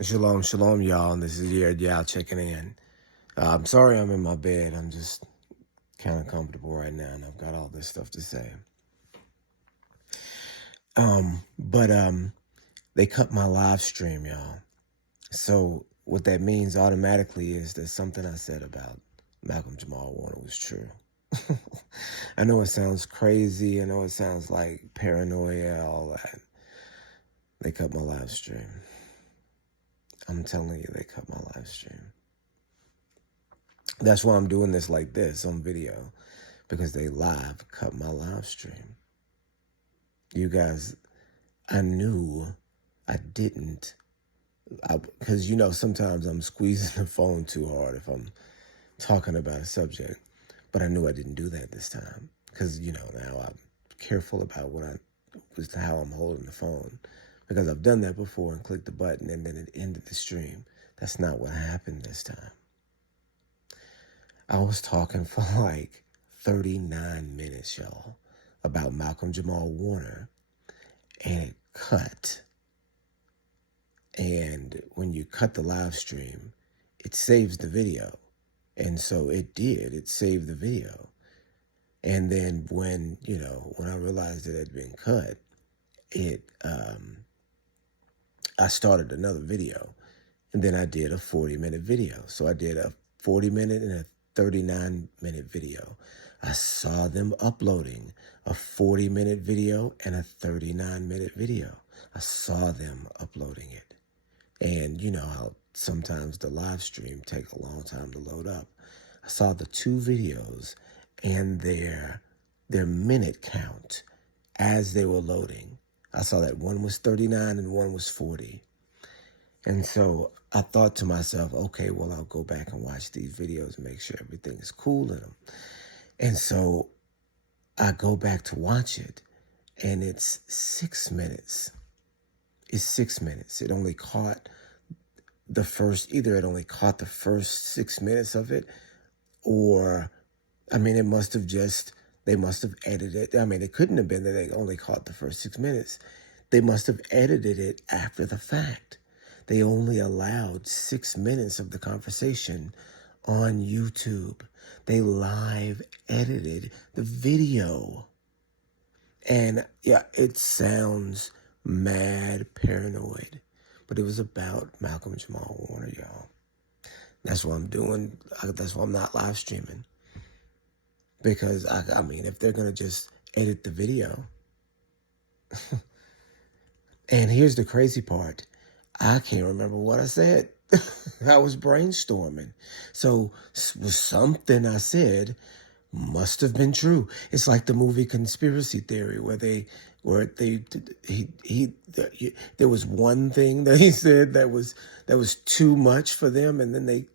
Shalom, shalom, y'all. And this is y'all checking in. I'm sorry I'm in my bed. I'm just kind of comfortable right now, and I've got all this stuff to say. But they cut my live stream, y'all. So what that means automatically is that something I said about Malcolm Jamal Warner was true. I know it sounds crazy. I know it sounds like paranoia, all that. They cut my live stream. I'm telling you, they cut my live stream. That's why I'm doing this like this on video, because they live cut my live stream. You guys, I knew I didn't, because sometimes I'm squeezing the phone too hard if I'm talking about a subject, but I knew I didn't do that this time, because now I'm careful about how I'm holding the phone, because I've done that before and clicked the button and then it ended the stream. That's not what happened this time. I was talking for like 39 minutes, y'all, about Malcolm Jamal Warner, and it cut. And when you cut the live stream, it saves the video. And so it did. It saved the video. And then when I realized it had been cut, I started another video. And then I did a 40-minute video. So I did a 40-minute and a 39-minute video. I saw them uploading a 40-minute video and a 39-minute video. I saw them uploading it. And you know how sometimes the live stream take a long time to load up. I saw the two videos and their minute count as they were loading. I saw that one was 39 and one was 40. And so I thought to myself, okay, well, I'll go back and watch these videos and make sure everything is cool in them. And so I go back to watch it, and it's 6 minutes. It's 6 minutes. It only caught the first 6 minutes of it, or, they must have edited. It couldn't have been that they only caught the first 6 minutes. They must have edited it after the fact. They only allowed 6 minutes of the conversation on YouTube. They live edited the video. And yeah, it sounds mad paranoid, but it was about Malcolm Jamal Warner, y'all. That's what I'm doing. That's why I'm not live streaming. Because, if they're going to just edit the video. And here's the crazy part. I can't remember what I said. I was brainstorming. So something I said must have been true. It's like the movie Conspiracy Theory, where there was one thing that he said that was too much for them, and then they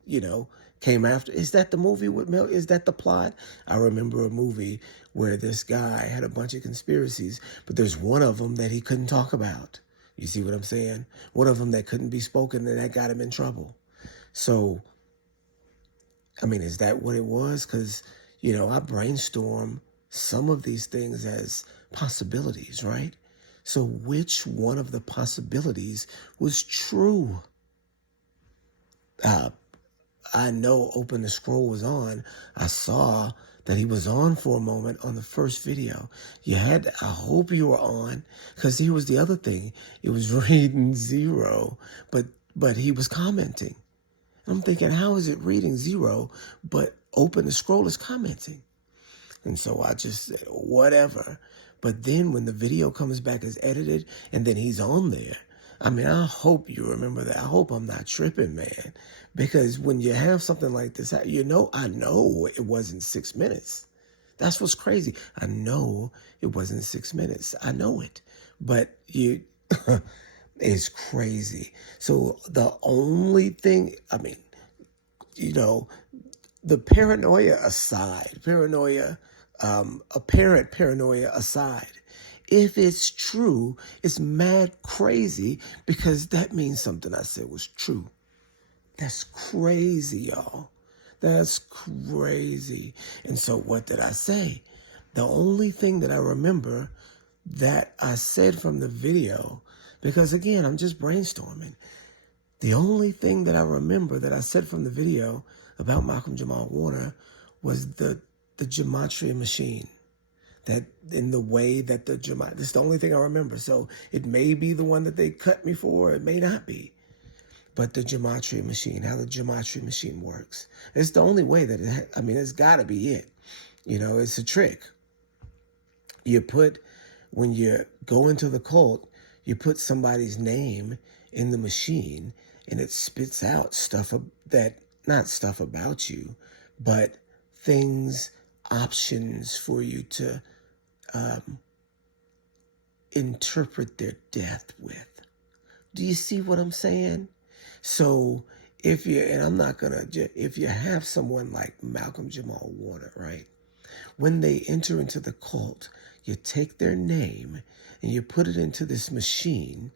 came after. Is that the movie with Mel? Is that the plot? I remember a movie where this guy had a bunch of conspiracies, but there's one of them that he couldn't talk about. You see what I'm saying? One of them that couldn't be spoken, and that got him in trouble. So, is that what it was? Because, I brainstorm some of these things as possibilities, right? So which one of the possibilities was true? I know Open the Scroll was on. I saw that he was on for a moment on the first video. I hope you were on, because here was the other thing. It was reading 0, but he was commenting. I'm thinking, how is it reading 0, but Open the Scroll is commenting? And so I just said, whatever. But then when the video comes back as edited and then he's on there, I hope you remember that. I hope I'm not tripping, man. Because when you have something like this, I know it wasn't 6 minutes. That's what's crazy. I know it wasn't 6 minutes. I know it. But it's crazy. So the only thing, the paranoia aside, apparent paranoia aside, if it's true, it's mad crazy, because that means something I said was true. That's crazy, y'all. That's crazy. And so what did I say? The only thing that I remember that I said from the video, because again, I'm just brainstorming. The only thing that I remember that I said from the video about Malcolm Jamal Warner was the Gematria machine. That in the way that the Gematria, this is the only thing I remember. So it may be the one that they cut me for, it may not be. But the Gematria machine, how the Gematria machine works. It's the only way that it's got to be it. It's a trick. When you go into the cult, you put somebody's name in the machine and it spits out not stuff about you, but things, options for you to interpret their death with. Do you see what I'm saying? So if you have someone like Malcolm Jamal Warner, right? When they enter into the cult, you take their name and you put it into this machine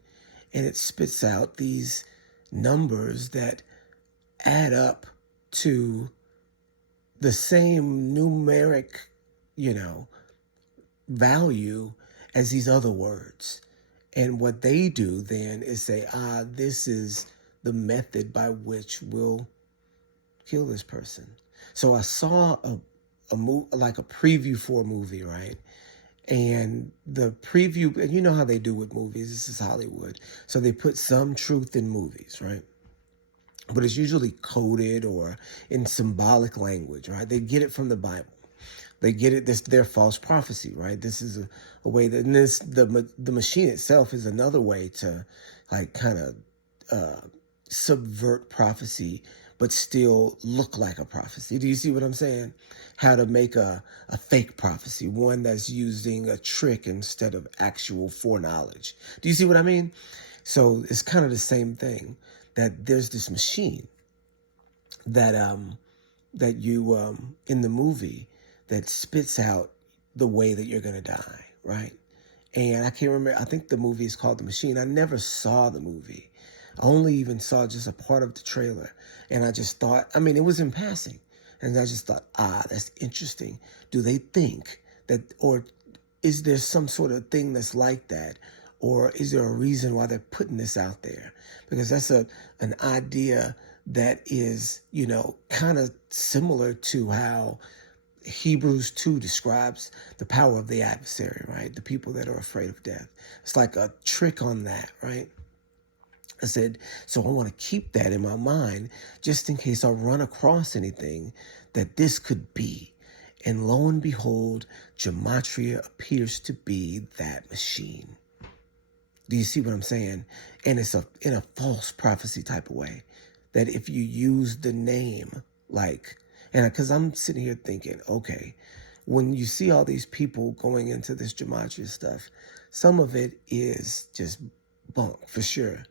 and it spits out these numbers that add up to the same numeric, value as these other words. And what they do then is say, this is the method by which we'll kill this person. So I saw a preview for a movie, right? And the preview, and you know how they do with movies, this is Hollywood. So they put some truth in movies, right? But it's usually coded or in symbolic language, right? They get it from the Bible. They get it. This their false prophecy, right? This is a way that the machine itself is another way to kind of subvert prophecy, but still look like a prophecy. Do you see what I'm saying? How to make a fake prophecy, one that's using a trick instead of actual foreknowledge. Do you see what I mean? So it's kind of the same thing. That there's this machine that you in the movie that spits out the way that you're gonna die, right? And I can't remember. I think the movie is called The Machine. I never saw the movie. I only even saw just a part of the trailer, and I just thought, it was in passing, and I just thought, that's interesting. Do they think that, or is there some sort of thing that's like that? Or is there a reason why they're putting this out there? Because that's an idea that is, kind of similar to how Hebrews 2 describes the power of the adversary, right? The people that are afraid of death. It's like a trick on that, right? I said, so I want to keep that in my mind just in case I run across anything that this could be. And lo and behold, Gematria appears to be that machine. Do you see what I'm saying? And it's in a false prophecy type of way. That if you use the name, because I'm sitting here thinking, okay, when you see all these people going into this Gematria stuff, some of it is just bunk for sure.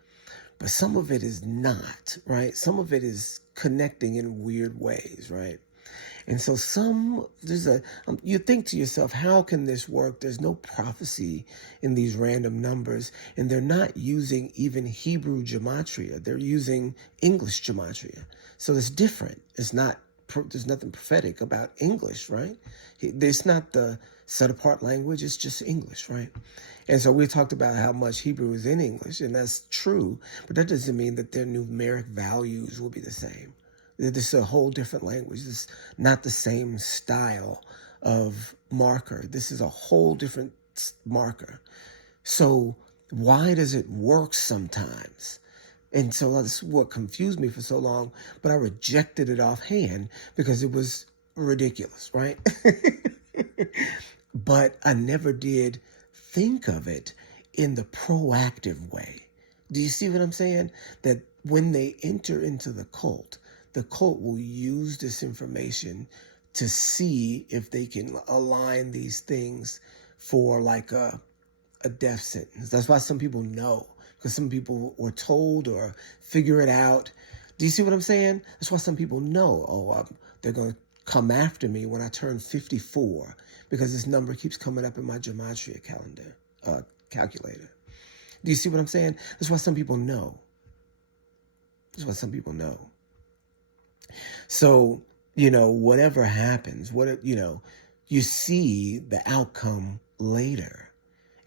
But some of it is not, right? Some of it is connecting in weird ways, right? And so you think to yourself, how can this work? There's no prophecy in these random numbers, and they're not using even Hebrew Gematria. They're using English Gematria. So it's different. There's nothing prophetic about English, right? It's not the set apart language. It's just English, right? And so we talked about how much Hebrew is in English, and that's true, but that doesn't mean that their numeric values will be the same. This is a whole different language. This is not the same style of marker. This is a whole different marker. So why does it work sometimes? And so that's what confused me for so long, but I rejected it offhand because it was ridiculous, right? But I never did think of it in the proactive way. Do you see what I'm saying? That when they enter into the cult will use this information to see if they can align these things for a death sentence. That's why some people know, because some people were told or figure it out. Do you see what I'm saying? That's why some people know, they're going to come after me when I turn 54, because this number keeps coming up in my Gematria calculator. Do you see what I'm saying? That's why some people know. That's why some people know. So, whatever happens, you see the outcome later.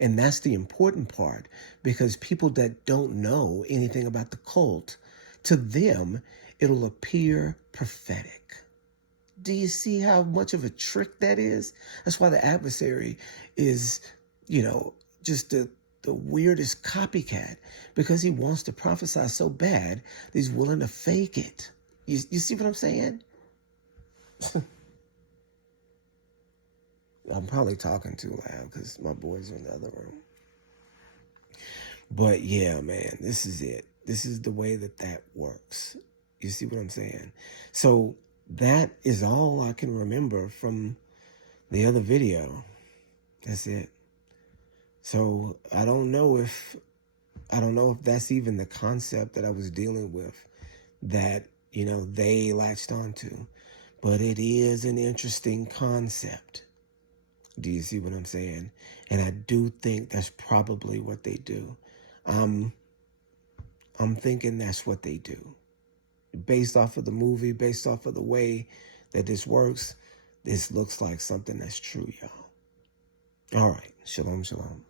And that's the important part, because people that don't know anything about the cult, To them, it'll appear prophetic. Do you see how much of a trick that is? That's why the adversary is, just the weirdest copycat, because he wants to prophesy so bad that he's willing to fake it. You see what I'm saying? I'm probably talking too loud because my boys are in the other room. But yeah, man, this is it. This is the way that works. You see what I'm saying? So that is all I can remember from the other video. That's it. So I don't know if that's even the concept that I was dealing with that, they latched onto. But it is an interesting concept. Do you see what I'm saying? And I do think that's probably what they do. I'm thinking that's what they do. Based off of the movie, based off of the way that this works, this looks like something that's true, y'all. All right. Shalom, shalom.